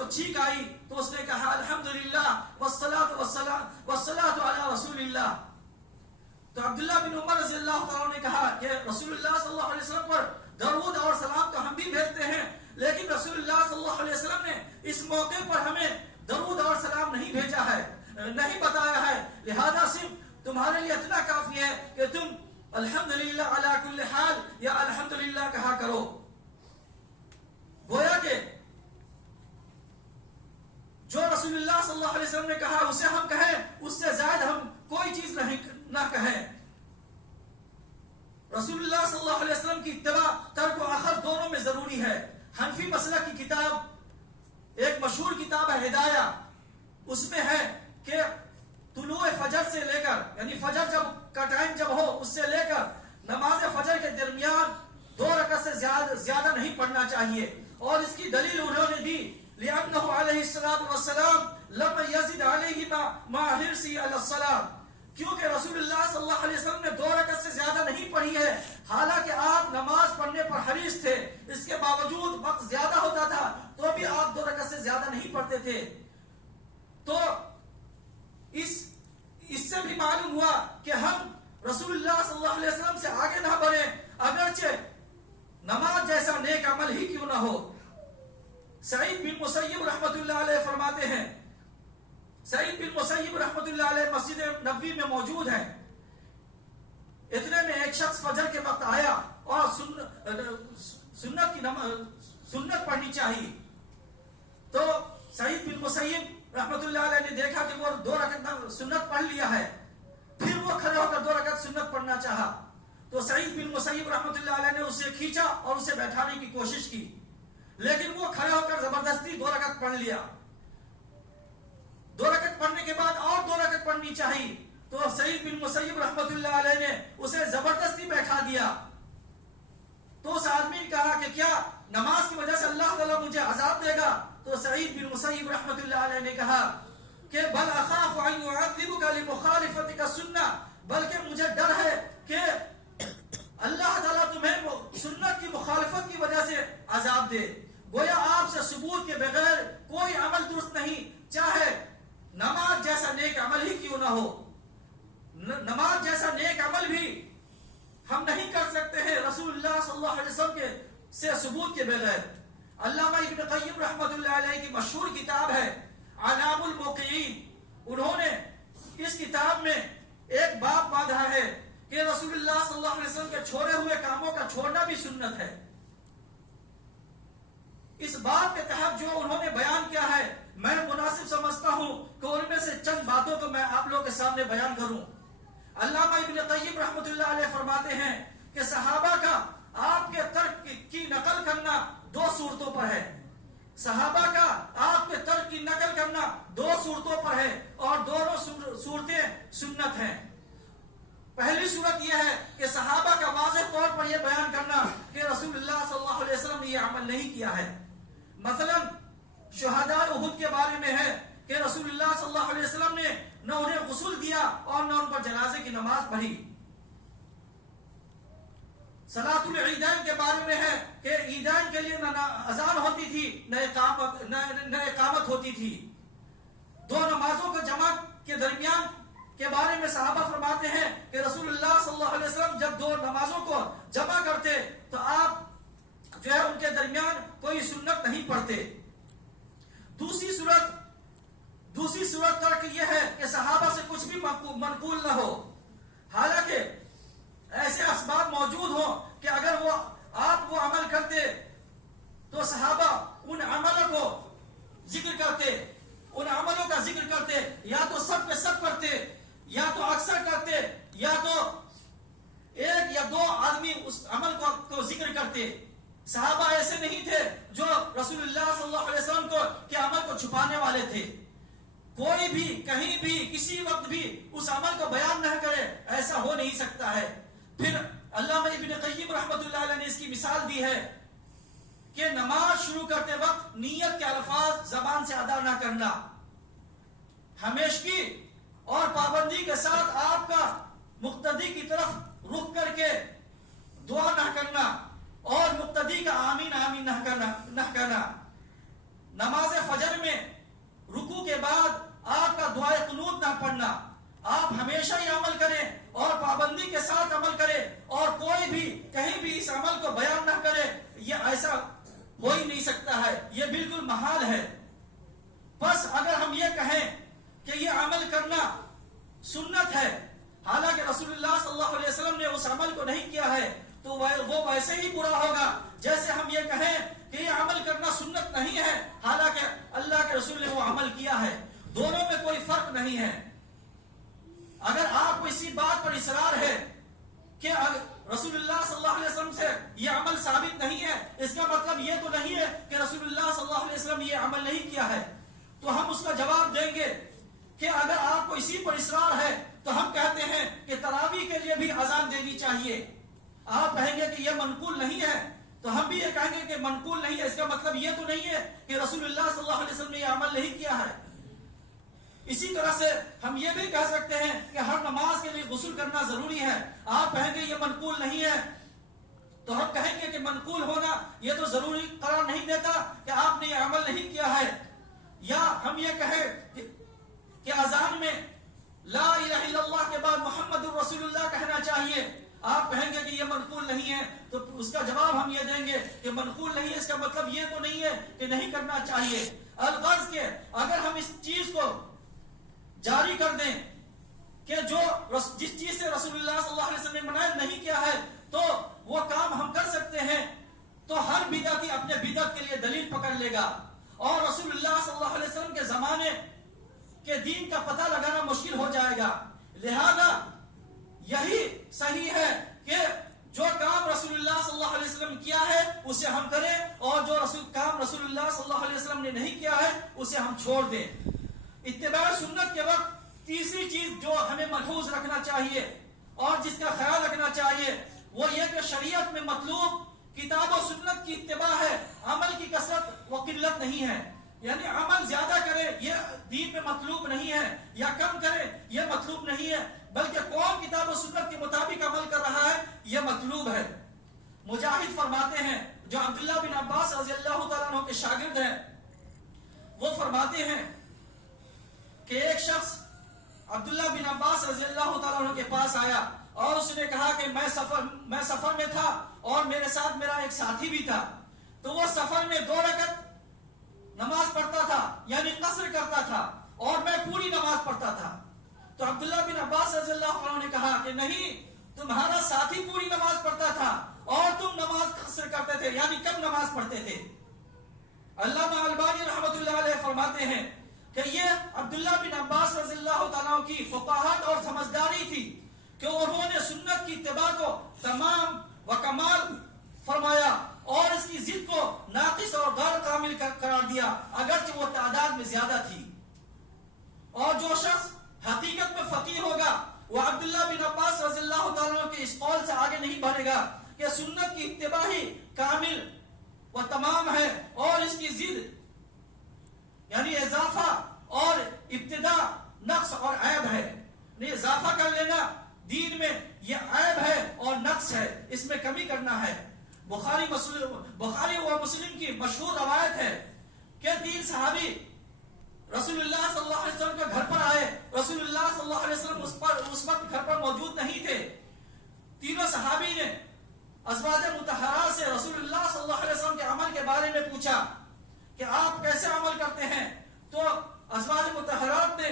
کو چھینک آئی تو اس نے کہا الحمدللہ والصلاۃ علی رسول اللہ. تو عبداللہ بن عمر رضی اللہ تعالیٰ نے کہا کہ رسول اللہ صلی اللہ علیہ وسلم پر درود اور سلام تو ہم بھی بھیجتے ہیں، لیکن رسول اللہ صلی اللہ علیہ وسلم نے اس موقع پر ہمیں درود اور سلام نہیں بھیجا ہے، نہیں بتایا ہے، لہذا صرف تمہارے لیے اتنا کافی ہے کہ تم الحمدللہ علی کل حال یا الحمدللہ کہا کرو. گویا کہ جو رسول اللہ صلی اللہ علیہ وسلم نے کہا اسے ہم کہیں، اس سے زائد ہم کوئی چیز نہ کہیں. رسول اللہ صلی اللہ علیہ وسلم کی اتباع ترک و اخذ دونوں میں ضروری ہے. حنفی مسلک کی کتاب ایک مشہور کتاب ہے ہدایہ، اس میں ہے کہ طلوع فجر سے لے کر یعنی فجر کا ٹائم جب ہو اس سے لے کر نماز فجر کے درمیان 2 رکعت سے زیادہ نہیں پڑھنا چاہیے. اور اس کی دلیل انہوں نے دی لِأَنَّهُ عَلَيْهِ الصَّلَاةُ وَالسَّلَامُ لَمْ يَزِدْ عَلَيْهِ مَا حِرْصِهِ عَلَى الصَّلَاةِ. کیونکہ رسول اللہ صلی اللہ علیہ وسلم نے 2 رکعت سے زیادہ نہیں پڑھی ہے، حالانکہ آپ نماز پڑھنے پر حریص تھے، اس کے باوجود وقت زیادہ ہوتا تھا تو بھی آپ 2 رکعت سے زیادہ نہیں پڑھتے تھے. تو اس سے بھی معلوم ہوا کہ ہم رسول اللہ صلی اللہ علیہ وسلم سے آگے نہ بڑھیں، اگرچہ نماز جیسا نیک عمل ہی کیوں نہ ہو. سعید بن مسیب رحمت اللہ علیہ فرماتے ہیں، سعید بن مسیب رحمت اللہ علیہ مسجد نبوی میں موجود ہیں. اتنے میں ایک شخص فجر کے وقت آیا اور سنت پڑھنی چاہیے. تو سعید بن مسیب رحمت اللہ علیہ نے دیکھا کہ وہ 2 رکعت سنت پڑھ لیا ہے، پھر وہ کھڑے ہو کر 2 رکعت سنت پڑھنا چاہا. تو سعید بن مسیب رحمت اللہ علیہ نے اسے کھینچا اور اسے بیٹھانے کی کوشش کی، لیکن وہ کھڑے ہو کر زبردستی 2 رکعت پڑھ لیا. 2 رکعت پڑھنے کے بعد اور 2 رکعت پڑھنی چاہیے، تو سعید بن مسیب رحمت اللہ علیہ نے اسے زبردستی بیٹھا دیا. تو اس آدمی نے کہا کہ کیا نماز کی وجہ سے اللہ تعالیٰ مجھے عذاب دے گا؟ تو سعید بن مسیب رحمت اللہ علیہ نے کہا کہ بل اخاف ان يعذبك لمخالفتك السنة، بلکہ مجھے ڈر ہے کہ اللہ تعالیٰ تمہیں سنت کی مخالفت کی وجہ سے عذاب دے. گویا آپ سے ثبوت کے بغیر کوئی عمل درست نہیں، چاہے نماز جیسا نیک عمل ہی کیوں نہ ہو. نماز جیسا نیک عمل بھی ہم نہیں کر سکتے ہیں رسول اللہ صلی اللہ علیہ وسلم سے ثبوت کے بغیر. علامہ ابن قیم رحمت اللہ علیہ کی مشہور کتاب ہے اعلام الموقعین، انہوں نے اس کتاب میں ایک باب باندھا ہے کہ رسول اللہ صلی اللہ علیہ وسلم کے چھوڑے ہوئے کاموں کا چھوڑنا بھی سنت ہے. اس بات کے تحت جو انہوں نے بیان کیا ہے میں مناسب سمجھتا ہوں کہ ان میں سے چند باتوں کو میں آپ لوگوں کے سامنے بیان کروں. علامہ ابن قیم رحمت اللہ علیہ فرماتے ہیں کہ صحابہ کا آپ کے ترک کی نقل کرنا 2 صورتوں پر ہے. صحابہ کا آپ کے ترک کی نقل کرنا 2 صورتوں پر ہے اور دونوں صورتیں سنت ہیں. پہلی صورت یہ ہے کہ صحابہ کا واضح طور پر یہ بیان کرنا کہ رسول اللہ صلی اللہ علیہ وسلم نے یہ عمل نہیں کیا ہے. مثلا شہداء احد کے بارے میں ہے کہ رسول اللہ صلی اللہ علیہ وسلم نے نہ انہیں غسل دیا اور نہ ان پر جنازے کی نماز پڑھی. صلاۃ العیدین کے بارے میں ہے کہ عیدین کے لیے نہ اذان ہوتی تھی نہ اقامت ہوتی تھی. 2 نمازوں کے جمع کے درمیان کے بارے میں صحابہ فرماتے ہیں کہ رسول اللہ صلی اللہ علیہ وسلم جب 2 نمازوں کو جمع کرتے تو آپ جو ہے ان کے درمیان کوئی سنت نہیں پڑھتے. دوسری صورت ترک یہ ہے کہ صحابہ سے کچھ بھی منقول نہ ہو، حالانکہ ایسے اسباب موجود ہوں کہ اگر آپ وہ عمل کرتے تو صحابہ ان عملوں کو ذکر کرتے، ان عملوں کا ذکر کرتے، یا تو سب پہ سب کرتے یا تو اکثر کرتے یا تو 1 یا 2 آدمی اس عمل کو ذکر کرتے. صحابہ ایسے نہیں تھے جو رسول اللہ صلی اللہ علیہ وسلم کے عمل کو چھپانے والے تھے. کوئی بھی کہیں بھی کسی وقت بھی اس عمل کو بیان نہ کرے، ایسا ہو نہیں سکتا ہے. پھر علامہ ابن قیم رحمت اللہ علیہ نے اس کی مثال دی ہے کہ نماز شروع کرتے وقت نیت کے الفاظ زبان سے ادا نہ کرنا، ہمیشگی اور پابندی کے ساتھ آپ کا مقتدی کی طرف رخ کر کے دعا نہ کرنا اور مقتدی کا آمین آمین نہ کرنا. نماز فجر فجر میں رکوع کے بعد آپ کا دعائے قنوت نہ پڑھنا، آپ ہمیشہ یہ عمل کریں اور پابندی کے ساتھ عمل کریں، اور کوئی بھی کہیں بھی اس عمل کو بیان نہ کرے، یہ ایسا ہو ہی نہیں سکتا ہے، یہ بالکل محال ہے۔ بس اگر ہم یہ کہیں کہ یہ عمل کرنا سنت ہے، حالانکہ رسول اللہ صلی اللہ علیہ وسلم نے اس عمل کو نہیں کیا ہے، تو وہ ویسے ہی برا ہوگا جیسے ہم یہ کہیں کہ یہ عمل کرنا سنت نہیں ہے، حالانکہ اللہ کے رسول نے وہ عمل کیا ہے۔ دونوں میں کوئی فرق نہیں ہے۔ اگر آپ کو اسی بات پر اصرار ہے کہ رسول اللہ صلی اللہ علیہ وسلم سے یہ عمل ثابت نہیں ہے، اس کا مطلب یہ تو نہیں ہے کہ رسول اللہ صلی اللہ علیہ وسلم یہ عمل نہیں کیا ہے، تو ہم اس کا جواب دیں گے کہ اگر آپ کو اسی پر اصرار ہے تو ہم کہتے ہیں کہ تراویح کے لیے بھی اذان دینی چاہیے۔ آپ کہیں گے کہ یہ منقول نہیں ہے، تو ہم بھی یہ کہیں گے کہ منقول نہیں ہے، اس کا مطلب یہ تو نہیں ہے کہ رسول اللہ صلی اللہ علیہ وسلم نے یہ عمل نہیں کیا ہے۔ اسی طرح سے ہم یہ بھی کہہ سکتے ہیں کہ ہر نماز کے لیے غسل کرنا ضروری ہے، آپ کہیں گے یہ منقول نہیں ہے، تو ہم کہیں گے کہ منقول ہونا یہ تو ضروری قرار نہیں دیتا کہ آپ نے یہ عمل نہیں کیا ہے۔ یا ہم یہ کہیں کہ اذان میں لا الہ الا اللہ کے بعد محمد الرسول اللہ کہنا چاہیے، آپ کہیں گے کہ یہ منقول نہیں ہے، تو اس کا جواب ہم یہ دیں گے کہ منقول نہیں ہے، اس کا مطلب یہ تو نہیں ہے کہ نہیں کرنا چاہیے۔ الغرض کہ اگر ہم اس چیز کو جاری کر دیں کہ جس چیز سے رسول اللہ صلی اللہ علیہ وسلم نے منع نہیں کیا ہے تو وہ کام ہم کر سکتے ہیں، تو ہر بدعتی اپنے بدعت کے لیے دلیل پکڑ لے گا، اور رسول اللہ صلی اللہ علیہ وسلم کے زمانے کے دین کا پتہ لگانا مشکل ہو جائے گا۔ لہذا یہی صحیح ہے کہ جو کام رسول اللہ صلی اللہ علیہ وسلم کیا ہے اسے ہم کریں، اور جو کام رسول اللہ صلی اللہ علیہ وسلم نے نہیں کیا ہے اسے ہم چھوڑ دیں۔ اتباع سنت کے وقت تیسری چیز جو ہمیں ملحوظ رکھنا چاہیے اور جس کا خیال رکھنا چاہیے وہ یہ کہ شریعت میں مطلوب کتاب و سنت کی اتباع ہے، عمل کی کثرت و قلت نہیں ہے۔ یعنی عمل زیادہ کرے یہ دین میں مطلوب نہیں ہے، یا کم کرے یہ مطلوب نہیں ہے، بلکہ کون کتاب و سنت کے مطابق عمل کر رہا ہے یہ مطلوب ہے۔ مجاہد فرماتے ہیں، جو عبداللہ بن عباس رضی اللہ تعالیٰ عنہ کے شاگرد ہیں، وہ فرماتے ہیں کہ ایک شخص عبداللہ بن عباس رضی اللہ تعالیٰ عنہ کے پاس آیا اور اس نے کہا کہ میں سفر میں تھا اور میرے ساتھ میرا ایک ساتھی بھی تھا، تو وہ سفر میں 2 رکعت نماز پڑھتا تھا، یعنی قصر کرتا تھا، اور میں پوری نماز پڑھتا تھا۔ تو عبداللہ بن عباس رضی اللہ عنہ نے کہا کہ نہیں، تمہارا ساتھی پوری نماز پڑھتا تھا اور تم نماز قصر کرتے تھے، یعنی کم نماز پڑھتے تھے۔ علامہ البانی رحمۃ اللہ علیہ فرماتے ہیں کہ یہ عبداللہ بن عباس رضی اللہ تعالیٰ کی فقاہت اور سمجھداری تھی کہ انہوں نے سنت کی اتباع کو تمام و کمال فرمایا اور اس کی ضد کو ناقص اور غیر کامل قرار دیا، اگرچہ وہ تعداد میں زیادہ تھی۔ اور جو شخص حقیقت میں فقیہ ہوگا وہ عبداللہ بن عباس رضی اللہ تعالیٰ کے اس قول سے آگے نہیں بڑھے گا کہ سنت کی اتباع ہی کامل و تمام ہے، اور اس کی ضد یعنی اضافہ اور ابتداء نقص اور عیب ہے۔ نہیں، اضافہ کر لینا دین میں یہ عیب ہے اور نقص ہے، اس میں کمی کرنا ہے۔ بخاری و مسلم کی مشہور روایت ہے کہ 3 صحابی رسول اللہ صلی اللہ علیہ وسلم کے گھر پر آئے، رسول اللہ صلی اللہ علیہ وسلم اس وقت گھر پر موجود نہیں تھے۔ تینوں صحابی نے ازواج مطہرات سے رسول اللہ صلی اللہ علیہ وسلم کے عمل کے بارے میں پوچھا کہ آپ کیسے عمل کرتے ہیں، تو ازواج مطہرات نے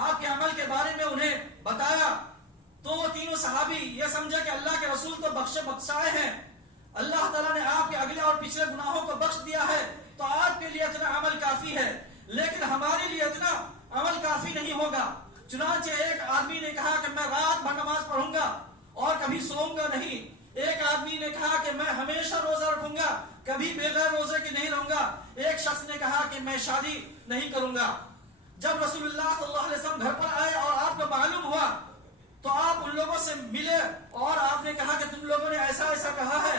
آپ کے عمل کے بارے میں انہیں بتایا، تو وہ تینوں صحابی یہ سمجھا کہ اللہ کے رسول تو بخشائے ہیں، اللہ تعالیٰ نے آپ کے اگلے اور پچھلے گناہوں کو بخش دیا ہے، تو آپ کے لیے اتنا عمل کافی ہے، لیکن ہمارے لیے اتنا عمل کافی نہیں ہوگا۔ چنانچہ ایک آدمی نے کہا کہ میں رات بھر نماز پڑھوں گا اور کبھی سوؤں گا نہیں، ایک آدمی نے کہا کہ میں ہمیشہ روزہ رکھوں گا، کبھی بغیر روزے کے نہیں رہوں گا، ایک شخص نے کہا کہ میں شادی نہیں کروں گا۔ جب رسول اللہ صلی اللہ علیہ وسلم گھر پر آئے اور آپ کو معلوم ہوا تو آپ ان لوگوں سے ملے اور آپ نے کہا کہ تم لوگوں نے ایسا ایسا کہا ہے۔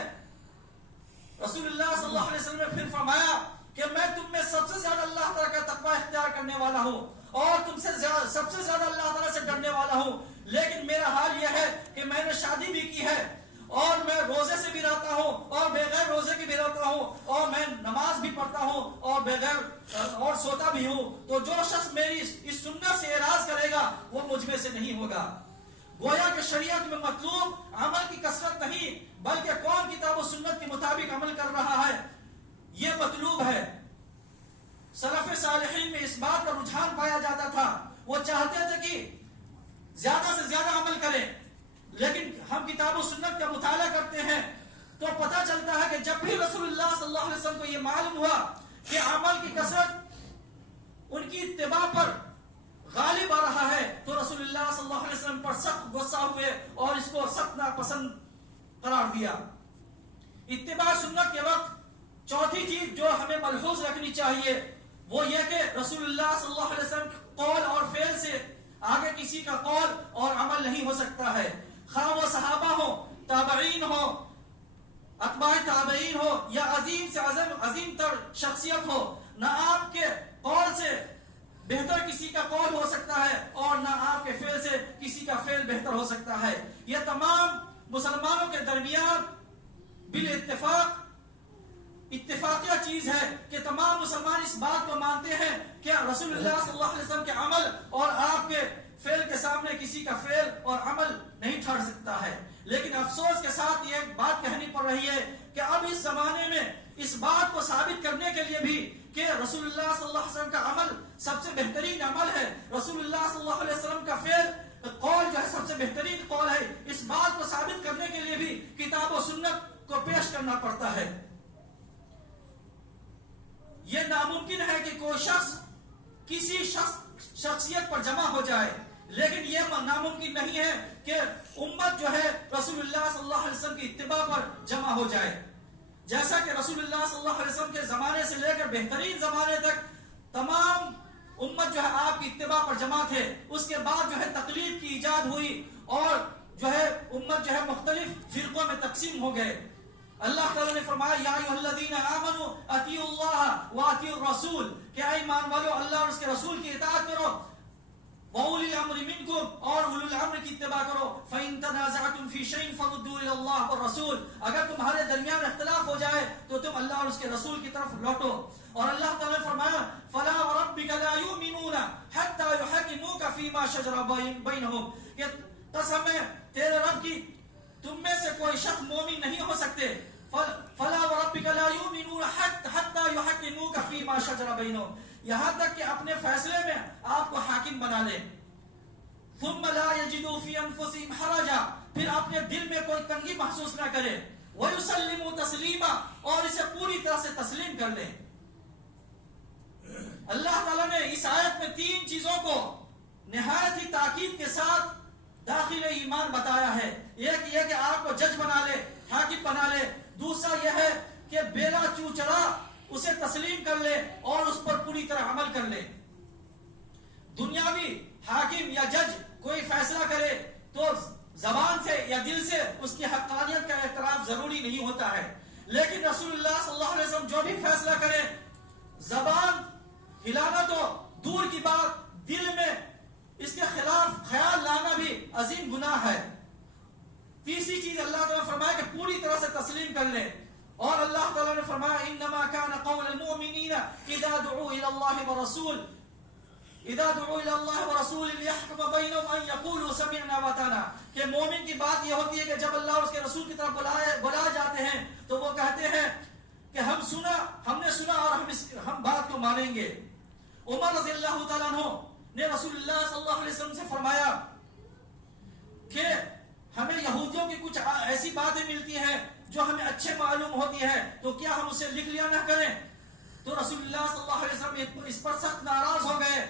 رسول اللہ صلی اللہ علیہ وسلم نے پھر فرمایا کہ میں تم میں سب سے زیادہ اللہ تعالیٰ کا تقوی اختیار کرنے والا ہوں اور تم سے سب سے زیادہ اللہ تعالیٰ سے ڈرنے والا ہوں، لیکن میرا حال یہ ہے کہ میں نے شادی بھی کی ہے اور میں روزے سے بھی رہتا ہوں اور بغیر روزے کے بھی رہتا ہوں اور میں نماز بھی پڑھتا ہوں اور بغیر اور سوتا بھی ہوں، تو جو شخص میری اس سنت سے اعراض کرے گا وہ مجھ میں سے نہیں ہوگا۔ گویا کہ شریعت میں مطلوب عمل کی کثرت نہیں بلکہ کون کتاب و سنت کے مطابق عمل کر رہا ہے یہ مطلوب ہے۔ سلف صالحین میں اس بات کا رجحان پایا جاتا تھا، وہ چاہتے تھے کہ زیادہ سے زیادہ عمل کریں، لیکن ہم کتاب و سنت کا مطالعہ کرتے ہیں تو پتہ چلتا ہے کہ جب بھی رسول اللہ صلی اللہ علیہ وسلم کو یہ معلوم ہوا کہ عمل کی کثرت ان کی اتباع پر غالب آ رہا ہے تو رسول اللہ صلی اللہ علیہ وسلم پر سخت غصہ ہوئے اور اس کو سخت ناپسند قرار دیا۔ اتباع سنت کے وقت چوتھی چیز جو ہمیں ملحوظ رکھنی چاہیے وہ یہ کہ رسول اللہ صلی اللہ علیہ وسلم قول اور فعل سے آگے کسی کا قول اور عمل نہیں ہو سکتا ہے، خواہ وہ صحابہ ہو، تابعین ہو، اتباع تابعین ہو یا عظیم سے عظیم تر شخصیت ہو، نہ آپ کے قول سے بہتر کسی کا قول ہو سکتا ہے اور نہ آپ کے فعل سے کسی کا فعل بہتر ہو سکتا ہے۔ یہ تمام مسلمانوں کے درمیان بالاتفاق اتفاقیہ چیز ہے کہ تمام مسلمان اس بات کو مانتے ہیں کہ رسول اللہ صلی اللہ علیہ وسلم کے عمل اور آپ کے فعل کے سامنے کسی کا فعل اور عمل نہیں ٹھہر سکتا ہے۔ لیکن افسوس کے ساتھ یہ بات کہنی پڑ رہی ہے کہ اب اس زمانے میں اس بات کو ثابت کرنے کے لیے بھی کہ رسول اللہ صلی اللہ علیہ وسلم کا عمل سب سے بہترین عمل ہے، رسول اللہ صلی اللہ علیہ وسلم کا فعل قول جو ہے سب سے بہترین قول ہے، اس بات کو ثابت کرنے کے لیے بھی کتاب و سنت کو پیش کرنا پڑتا ہے۔ یہ ناممکن ہے کہ کوئی شخص کسی شخصیت پر جمع ہو جائے، لیکن یہ ناممکن نہیں ہے کہ امت جو ہے رسول اللہ صلی اللہ علیہ وسلم کی اتباع پر جمع ہو جائے۔ جیسا کہ رسول اللہ صلی اللہ علیہ وسلم کے زمانے سے لے کر بہترین زمانے تک تمام امت جو ہے آپ کی اتباع پر جمع تھے، اس کے بعد جو ہے تقلید کی ایجاد ہوئی اور جو ہے امت جو ہے مختلف فرقوں میں تقسیم ہو گئے۔ اللہ تعالیٰ نے فرمایا یا ایھا الذین آمنوا اطیعوا اللہ واطیعوا الرسول کہ اے ایمان والو اللہ اور اس کے رسول کی اطاعت کرو، وَأُولِي الْأَمْرِ مِنْكُمْ اور اولو الامر کی اتباع کرو، فَإِن تَنَازَعْتُمْ فِي شَيْءٍ فَرُدُّوهُ إِلَى اللَّهِ وَالرَّسُولِ اگر تمہارے درمیان اختلاف ہو جائے تو تم اللہ اور اس کے رسول کی طرف لوٹو۔ اور اللہ تعالیٰ نے فرمایا فَلَا وَرَبِّكَ لَا يُؤْمِنُونَ حَتَّى يُحَكِّمُوكَ فِي مَا شَجَرَ بَيْنَهُمْ کہ قسم ہے تیرے رب کی تم میں سے کوئی شخص مومن نہیں ہو سکتے، فَلَا وَرَبِّكَ لَا يُؤْمِنُونَ حَتَّى يُحَكِّمُوكَ فِي مَا شَجَرَ بَيْنَهُمْ یہاں تک کہ اپنے فیصلے میں آپ کو حاکم بنا لے، ثم لا يجدوا في انفسهم حرجا پھر اپنے دل میں کوئی تنگی محسوس نہ کرے، ويسلموا تسلیما اور اسے پوری طرح سے تسلیم کر لیں۔ اللہ تعالیٰ نے اس آیت میں تین چیزوں کو نہایت ہی تاکید کے ساتھ داخل ایمان بتایا ہے۔ ایک یہ کہ آپ کو جج بنا لے، حاکم بنا لے، دوسرا یہ ہے کہ بیلا چوچڑا اسے تسلیم کر لے اور اس پر پوری طرح عمل کر لے۔ دنیاوی حاکم یا جج کوئی فیصلہ کرے تو زبان سے یا دل سے اس کی حقانیت کا اعتراف ضروری نہیں ہوتا ہے، لیکن رسول اللہ صلی اللہ علیہ وسلم جو بھی فیصلہ کرے زبان ہلانا تو دور کی بات، دل میں اس کے خلاف خیال لانا بھی عظیم گناہ ہے۔ تیسری چیز اللہ تعالیٰ نے فرمایا کہ پوری طرح سے تسلیم کر لے، اور اللہ تعالیٰ نے فرمایا انما كان قول المؤمنین اذا دعوا الى الله ورسول اذا دعوا الى الله ورسول ليحكم بينهم ان يقولوا سمعنا واطعنا کہ مومن کی بات یہ ہوتی ہے کہ جب اللہ اور اس کے رسول کی طرف بلائے جاتے ہیں تو وہ کہتے ہیں کہ ہم نے سنا اور ہم بات کو مانیں گے۔ عمر رضی اللہ تعالیٰ عنہ نے رسول اللہ صلی اللہ علیہ وسلم سے فرمایا کہ ہمیں یہودیوں کی کچھ ایسی باتیں ملتی ہیں جو ہمیں اچھے معلوم ہوتی ہے تو کیا ہم اسے لکھ لیا نہ کریں؟ تو رسول اللہ صلی اللہ علیہ وسلم اس پر سخت ناراض ہو گئے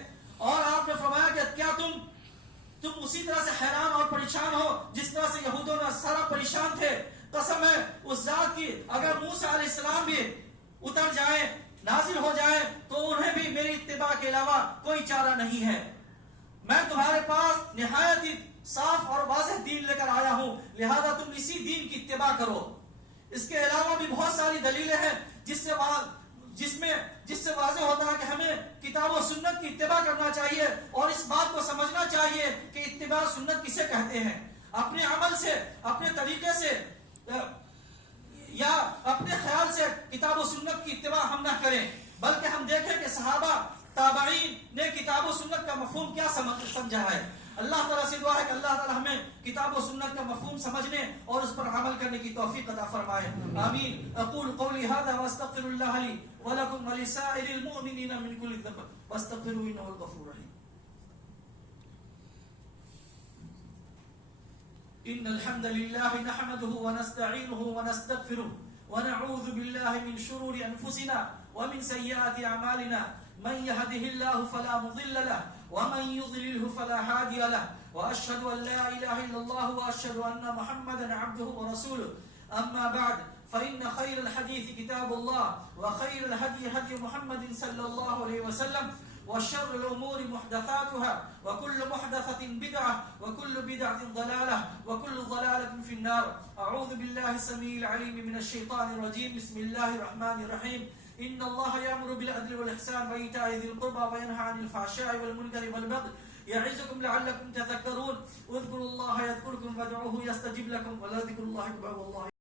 اور آپ نے فرمایا کہ کیا تم اسی طرح سے حیران اور پریشان ہو جس طرح سے یہودوں نے سارا پریشان تھے؟ قسم ہے اس ذات کی اگر موسیٰ علیہ السلام بھی اتر جائیں، نازل ہو جائیں تو انہیں بھی میری اتباع کے علاوہ کوئی چارہ نہیں ہے۔ میں تمہارے پاس نہایت ہی صاف اور واضح دین لے کر آیا ہوں، لہذا تم اسی دین کی اتباع کرو۔ اس کے علاوہ بھی بہت ساری دلیلیں ہیں جس سے واضح ہوتا ہے کہ ہمیں کتاب و سنت کی اتباع کرنا چاہیے اور اس بات کو سمجھنا چاہیے کہ اتباع سنت کسے کہتے ہیں۔ اپنے عمل سے، اپنے طریقے سے یا اپنے خیال سے کتاب و سنت کی اتباع ہم نہ کریں، بلکہ ہم دیکھیں کہ صحابہ تابعین نے کتاب و سنت کا مفہوم کیا سمجھا ہے۔ اللہ تعالیٰ سے دعا ہے کہ اللہ تعالیٰ ہمیں کتاب و سنت کا مفہوم سمجھنے اور اس پر عمل کرنے کی توفیق عطا فرمائے، آمین۔ اقول قولی ھذا واستغفر اللہ لی ولکم ولسائر المؤمنین من کل ذنب واستغفروہ انہ الغفور الرحیم۔ ان الحمد لله نحمده ونستعينه ونستغفره ونعوذ بالله من شرور انفسنا ومن سيئات اعمالنا، من يهده الله فلا مضل له ومن يضلله فلا هادي له، واشهد ان لا اله الا الله واشهد ان محمدا عبده ورسوله، اما بعد فان خير الحديث كتاب الله وخير الهدي هدي محمد صلى الله عليه وسلم، وشر الأمور محدثاتها وكل محدثة بدعة وكل بدعة ضلالة وكل ضلالة في النار۔ أعوذ بالله السميع العليم من الشيطان الرجيم، بسم الله الرحمن الرحيم۔ إن الله يأمر بالعدل والإحسان وإيتاء ذي القربى وينهى عن الفحشاء والمنكر والبغي يعظكم لعلكم تذكرون، اذكروا الله يذكركم وادعوه يستجب لكم ولذكر الله أكبر والله